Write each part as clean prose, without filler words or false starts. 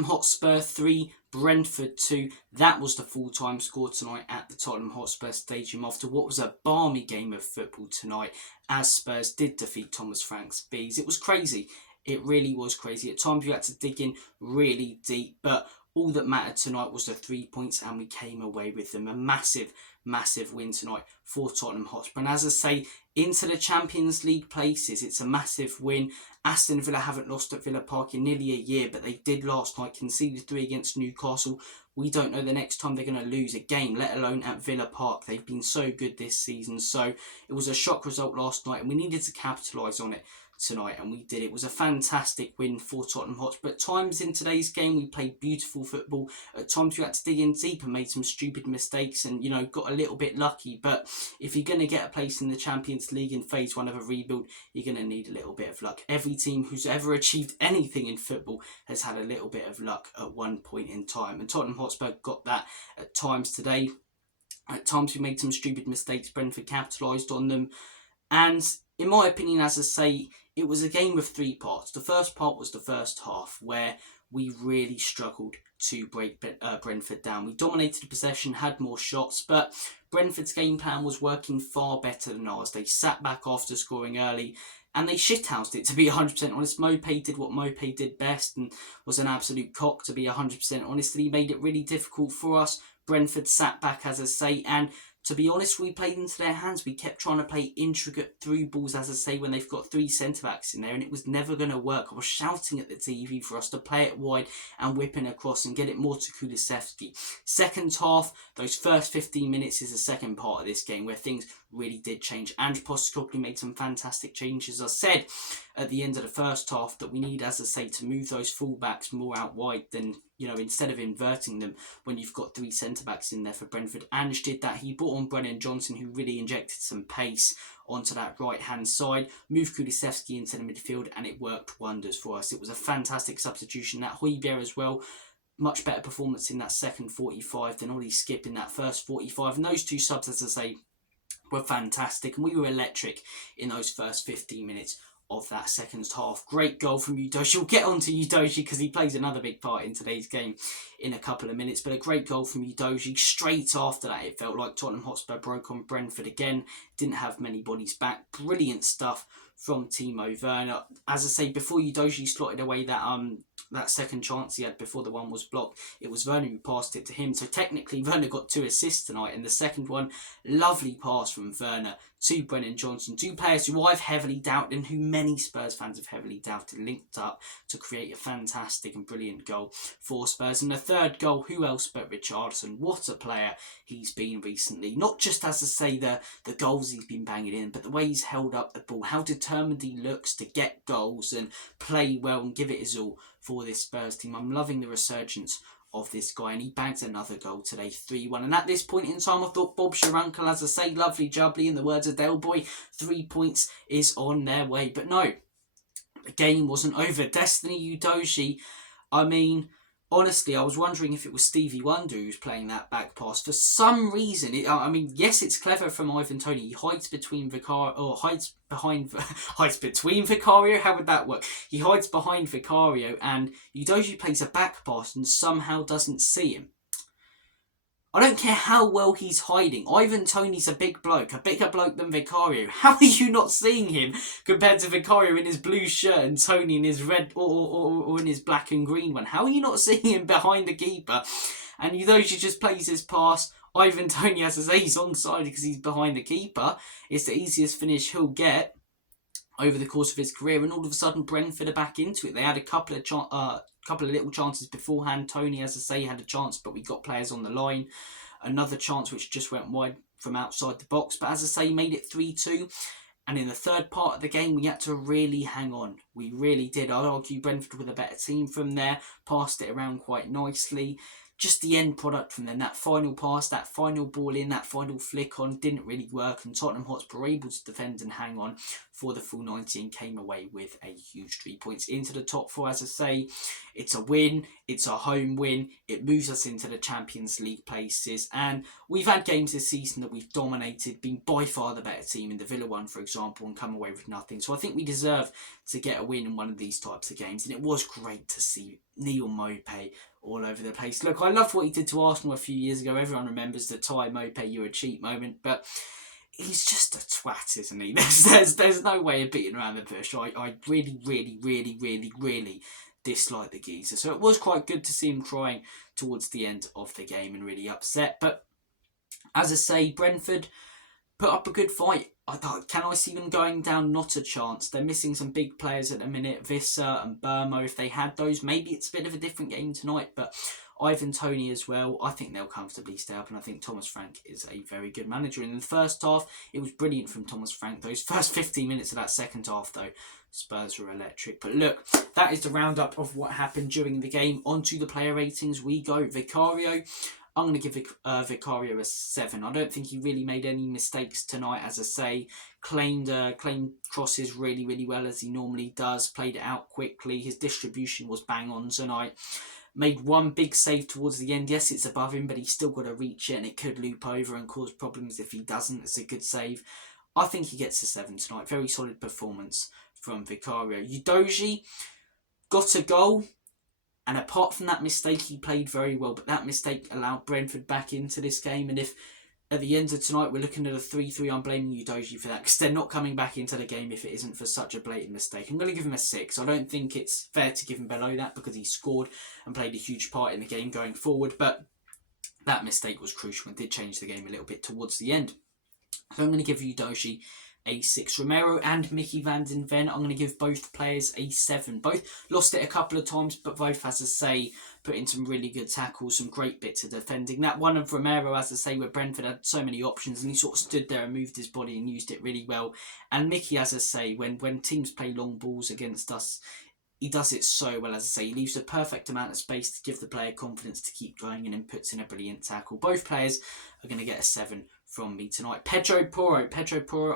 Tottenham Hotspur 3, Brentford 2. That was the full-time score tonight at the Tottenham Hotspur Stadium after what was a balmy game of football tonight, as Spurs did defeat Thomas Frank's Bees. It was crazy. It really was crazy. At times you had to dig in really deep, but all that mattered tonight was the 3 points, and we came away with them. A massive, massive win tonight for Tottenham Hotspur. And as I say, into the Champions League places, it's a massive win. Aston Villa haven't lost at Villa Park in nearly a year, but they did last night, conceded 3 against Newcastle. We don't know the next time they're going to lose a game, let alone at Villa Park. They've been so good this season. So it was a shock result last night, and we needed to capitalise on it tonight, and we did. It was a fantastic win for Tottenham Hotspur. At times in today's game we played beautiful football. At times we had to dig in deep and made some stupid mistakes and, got a little bit lucky. But if you're going to get a place in the Champions League in phase 1 of a rebuild, you're going to need a little bit of luck. Every team who's ever achieved anything in football has had a little bit of luck at one point in time, and Tottenham Hotspur got that at times today. At times we made some stupid mistakes. Brentford capitalised on them, and in my opinion, as I say, it was a game of 3 parts. The first part was the first half, where we really struggled to break Brentford down. We dominated the possession, had more shots, but Brentford's game plan was working far better than ours. They sat back after scoring early, and they shithoused it, to be 100% honest. Mopé did what Mopé did best and was an absolute cock, to be 100% honest. And he made it really difficult for us. Brentford sat back, as I say, and to be honest, we played into their hands. We kept trying to play intricate through balls, as I say, when they've got 3 centre-backs in there, and it was never going to work. I was shouting at the TV for us to play it wide and whip in across and get it more to Kulusevski. Second half, those first 15 minutes is the second part of this game where things really did change. Ange Postecoglou made some fantastic changes. I said at the end of the first half that we need, as I say, to move those full-backs more out wide than, instead of inverting them when you've got 3 centre-backs in there for Brentford. Ange did that. He brought on Brennan Johnson, who really injected some pace onto that right-hand side, moved Kulusevski into the midfield, and it worked wonders for us. It was a fantastic substitution. That Højbjerg as well, much better performance in that second 45 than Ollie Skip in that first 45. And those 2 subs, as I say, were fantastic, and we were electric in those first 15 minutes of that second half. Great goal from Udogie. We'll get on to Udogie because he plays another big part in today's game in a couple of minutes, but a great goal from Udogie. Straight after that, it felt like Tottenham Hotspur broke on Brentford again. Didn't have many bodies back. Brilliant stuff from Timo Werner. As I say, before Udogie slotted away that second chance he had before the one was blocked, it was Werner who passed it to him. So technically Werner got 2 assists tonight, and the second one, lovely pass from Werner to Brennan Johnson. 2 players who I've heavily doubted and who many Spurs fans have heavily doubted, linked up to create a fantastic and brilliant goal for Spurs. And the third goal, who else but Richarlison? What a player he's been recently. Not just, as I say, the goals he's been banging in, but the way he's held up the ball, how determined he looks to get goals and play well and give it his all for this Spurs team. I'm loving the resurgence of this guy, and he bags another goal today, 3-1. And at this point in time, I thought Bob's your uncle, as I say, lovely jubbly, in the words of Del Boy. 3 points is on their way. But no, the game wasn't over. Destiny Udogie, I mean, honestly, I was wondering if it was Stevie Wonder who's playing that back pass. For some reason, yes, it's clever from Ivan Toney. He hides between hides between Vicario. How would that work? He hides behind Vicario, and Udogie plays a back pass and somehow doesn't see him. I don't care how well he's hiding. Ivan Toney's a big bloke, a bigger bloke than Vicario. How are you not seeing him compared to Vicario in his blue shirt and Toney in his red or in his black and green one? How are you not seeing him behind the keeper? And Udogie just plays his pass. Ivan Toney, as I say, he's onside because he's behind the keeper. It's the easiest finish he'll get over the course of his career, and all of a sudden Brentford are back into it. They had a couple of little chances beforehand. Toney, as I say, had a chance, but we got players on the line. Another chance which just went wide from outside the box, but as I say, made it 3-2. And in the third part of the game, we had to really hang on. We really did. I'd argue Brentford were the better team from there, passed it around quite nicely. Just the end product from then, that final pass, that final ball in, that final flick on, didn't really work, and Tottenham Hotspur were able to defend and hang on for the full 90 and came away with a huge 3 points into the top 4. As I say, it's a win, it's a home win, it moves us into the Champions League places, and we've had games this season that we've dominated, been by far the better team in the Villa one, for example, and come away with nothing. So I think we deserve to get a win in one of these types of games, and it was great to see Neil Maupay all over the place. Look, I loved what he did to Arsenal a few years ago. Everyone remembers the Ty Maupay, you're a cheat moment, but he's just a twat, isn't he? There's no way of beating around the bush. I really dislike the geezer. So it was quite good to see him crying towards the end of the game and really upset. But as I say, Brentford put up a good fight. Can I see them going down? Not a chance. They're missing some big players at the minute. Visser and Burmo, if they had those, maybe it's a bit of a different game tonight. But Ivan Toney as well, I think they'll comfortably stay up. And I think Thomas Frank is a very good manager. In the first half, it was brilliant from Thomas Frank. Those first 15 minutes of that second half, though, Spurs were electric. But look, that is the roundup of what happened during the game. On to the player ratings we go. Vicario, I'm going to give Vicario a 7. I don't think he really made any mistakes tonight, as I say. Claimed crosses really well, as he normally does. Played it out quickly. His distribution was bang on tonight. Made one big save towards the end. Yes, it's above him, but he's still got to reach it, and it could loop over and cause problems if he doesn't. It's a good save. I think he gets a 7 tonight. Very solid performance from Vicario. Udogie got a goal. And apart from that mistake, he played very well. But that mistake allowed Brentford back into this game. And if at the end of tonight we're looking at a 3-3, I'm blaming Udogie for that. Because they're not coming back into the game if it isn't for such a blatant mistake. I'm going to give him a 6. I don't think it's fair to give him below that because he scored and played a huge part in the game going forward. But that mistake was crucial and did change the game a little bit towards the end. So I'm going to give Udogie a 6. Romero and Mickey van den Ven, I'm going to give both players a 7. Both lost it a couple of times, but both, as I say, put in some really good tackles, some great bits of defending. That one of Romero, as I say, where Brentford had so many options and he sort of stood there and moved his body and used it really well. And Mickey, as I say, when teams play long balls against us, he does it so well. As I say, he leaves the perfect amount of space to give the player confidence to keep going and then puts in a brilliant tackle. Both players are going to get a 7 from me tonight. Pedro Porro,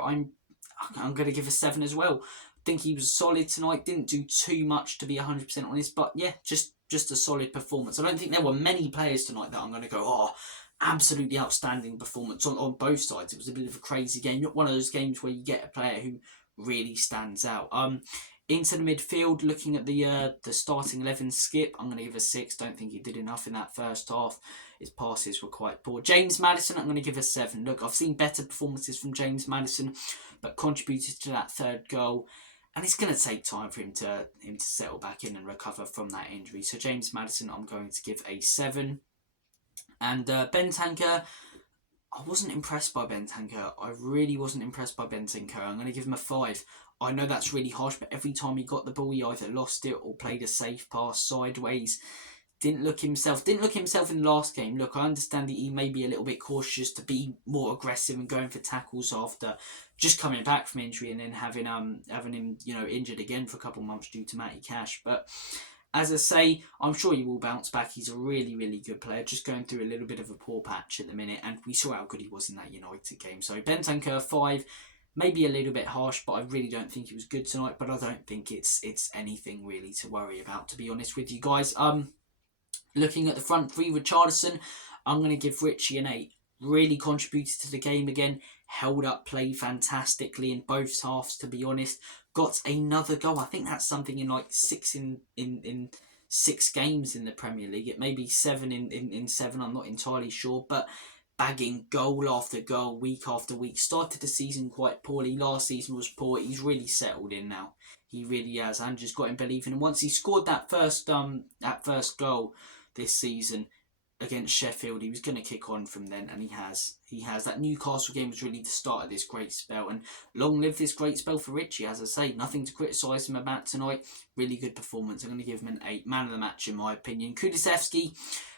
I'm going to give a 7 as well. I think he was solid tonight. Didn't do too much, to be 100% honest, but yeah, just a solid performance. I don't think there were many players tonight that I'm going to go, oh, absolutely outstanding performance on both sides. It was a bit of a crazy game. Not one of those games where you get a player who really stands out. Into the midfield, looking at the starting 11, Skip, I'm going to give a 6. Don't think he did enough in that first half. His passes were quite poor. James Maddison, I'm going to give a 7. Look, I've seen better performances from James Maddison, but contributed to that third goal. And it's going to take time for him to settle back in and recover from that injury. So James Maddison, I'm going to give a 7. And Bentancur, I wasn't impressed by Bentancur. I really wasn't impressed by Bentancur. I'm going to give him a 5. I know that's really harsh, but every time he got the ball, he either lost it or played a safe pass sideways. Didn't look himself in the last game. Look, I understand that he may be a little bit cautious to be more aggressive and going for tackles after just coming back from injury and then having him injured again for a couple of months due to Matty Cash. But as I say, I'm sure he will bounce back. He's a really, really good player, just going through a little bit of a poor patch at the minute, and we saw how good he was in that United game. So Bentancur 5. Maybe a little bit harsh, but I really don't think he was good tonight. But I don't think it's anything really to worry about, to be honest with you guys. Looking at the front three, Richarlison, I'm going to give Richie an 8. Really contributed to the game again. Held up play fantastically in both halves, to be honest. Got another goal. I think that's something in like 6 in 6 games in the Premier League. It may be 7 in 7. I'm not entirely sure, but bagging goal after goal, week after week. Started the season quite poorly. Last season was poor. He's really settled in now. He really has. And just got him believing. And once he scored that first goal this season against Sheffield, he was going to kick on from then, and he has. That Newcastle game was really the start of this great spell, and long live this great spell for Richie. As I say, nothing to criticise him about tonight. Really good performance. I'm going to give him an 8. Man of the match in my opinion. Kulusevski,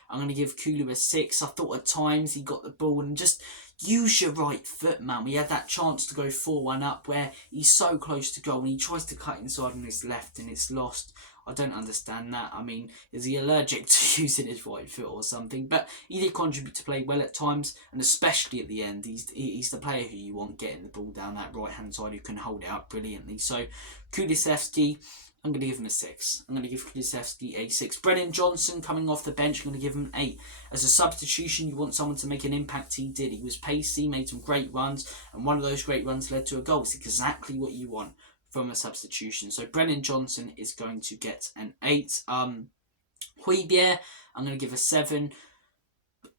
I'm going to give Kulu a 6. I thought at times he got the ball and just use your right foot, man. We had that chance to go 4-1 up where he's so close to goal and he tries to cut inside on his left and it's lost. I don't understand that. I mean, is he allergic to using his right foot or something? But he did contribute to play well at times, and especially at the end. He's the player who you want getting the ball down that right-hand side, who can hold it up brilliantly. So, Kulusevski, I'm going to give him a 6. I'm going to give Kulusevski a 6. Brennan Johnson coming off the bench, I'm going to give him an 8. As a substitution, you want someone to make an impact. He did. He was pacey, made some great runs, and one of those great runs led to a goal. It's exactly what you want from a substitution. So Brennan Johnson is going to get an 8. Højbjerg, I'm going to give a 7.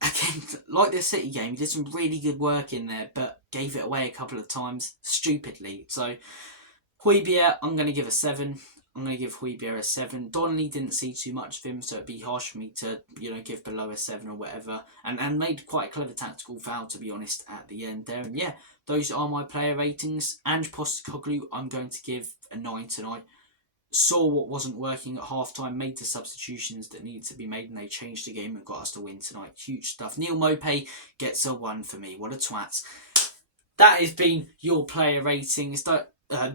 Again, like the City game, he did some really good work in there, but gave it away a couple of times stupidly. So Højbjerg, I'm going to give a 7. I'm going to give Højbjerg a 7. Donnelly didn't see too much of him, so it'd be harsh for me to, give below a 7 or whatever. And made quite a clever tactical foul, to be honest, at the end there. And yeah, those are my player ratings. Ange Postecoglou, I'm going to give a 9 tonight. Saw what wasn't working at half-time, made the substitutions that needed to be made, and they changed the game and got us to win tonight. Huge stuff. Neil Maupay gets a 1 for me. What a twat. That has been your player ratings. I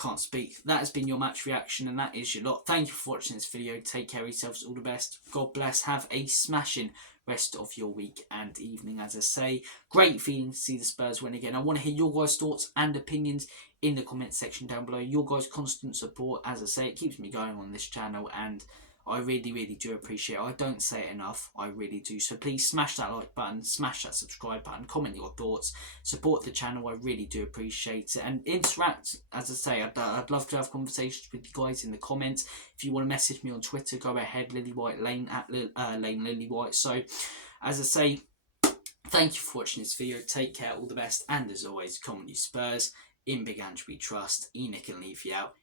can't speak. That has been your match reaction, and that is your lot. Thank you for watching this video. Take care of yourselves. All the best. God bless. Have a smashing rest of your week and evening. As I say, great feeling to see the Spurs win again. I want to hear your guys' thoughts and opinions in the comment section down below. Your guys' constant support, as I say, it keeps me going on this channel, and I really, really do appreciate it. I don't say it enough. I really do. So please smash that like button, smash that subscribe button, comment your thoughts, support the channel. I really do appreciate it. And interact, as I say, I'd love to have conversations with you guys in the comments. If you want to message me on Twitter, go ahead, Lillywhite Lane, at Lane Lillywhite. So, as I say, thank you for watching this video. Take care, all the best. And as always, come on you Spurs. In Big Ange we trust. Enoch and leave you out.